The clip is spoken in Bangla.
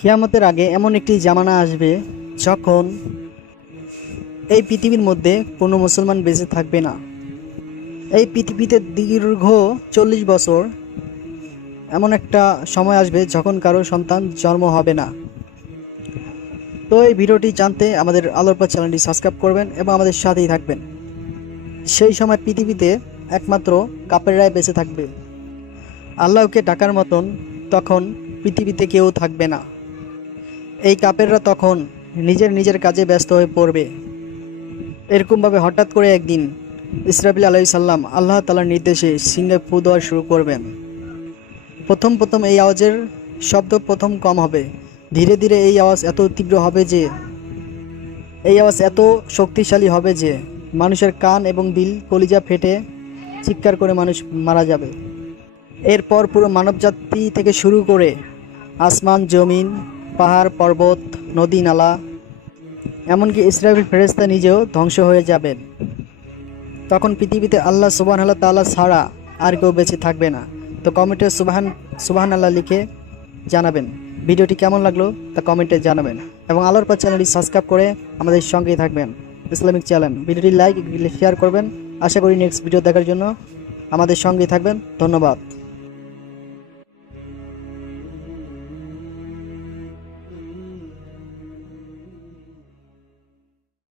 কিয়ামতের আগে এমন একটি জামানা আসবে যখন এই পৃথিবীর মধ্যে কোনো মুসলমান বেঁচে থাকবে না। এই পৃথিবীতে দীর্ঘ 40 বছর এমন একটা সময় আসবে যখন কারো সন্তান জন্ম হবে না। তো এই ভিডিওটি জানতে আমাদের আলোর পথ চ্যানেলটি সাবস্ক্রাইব করবেন এবং আমাদের সাথেই থাকবেন। সেই সময় পৃথিবীতে একমাত্র কাফেররাই বেঁচে থাকবে। আল্লাহকে ডাকার মতন তখন পৃথিবীতে কেউ থাকবে না। এই কাফেররা তখন নিজের কাজে ব্যস্ত হয়ে পড়বে। এরকমভাবে হঠাৎ করে একদিন ইসরাফিল আলাইহিস সালাম আল্লাহ তাআলার নির্দেশে সিংহে ফু দেওয়া শুরু করবেন। প্রথম এই আওয়াজের শব্দ কম হবে, ধীরে ধীরে এই আওয়াজ এত তীব্র হবে যে এত শক্তিশালী হবে যে মানুষের কান এবং দিল কলিজা ফেটে চিৎকার করে মানুষ মারা যাবে। এরপর পুরো মানবজাতি থেকে শুরু করে আসমান, জমিন, পাহাড়, পর্বত, নদী, নালা, এমনকি ইসরাফিল ফেরেশতা নিজেও ধ্বংস হয়ে যাবেন। তখন পৃথিবীতে আল্লাহ সুবহানাহু ওয়া তাআলা ছাড়া আর কেউ বেঁচে থাকবে না। তো কমেন্টে সুবহানাল্লাহ লিখে জানাবেন ভিডিওটি কেমন লাগলো, তা কমেন্টে জানাবেন এবং আলোর পথ চ্যানেলটি সাবস্ক্রাইব করে আমাদের সঙ্গেই থাকবেন। ইসলামিক চ্যানেল ভিডিওটি লাইক শেয়ার করবেন। আশা করি নেক্সট ভিডিও দেখার জন্য আমাদের সঙ্গেই থাকবেন। ধন্যবাদ।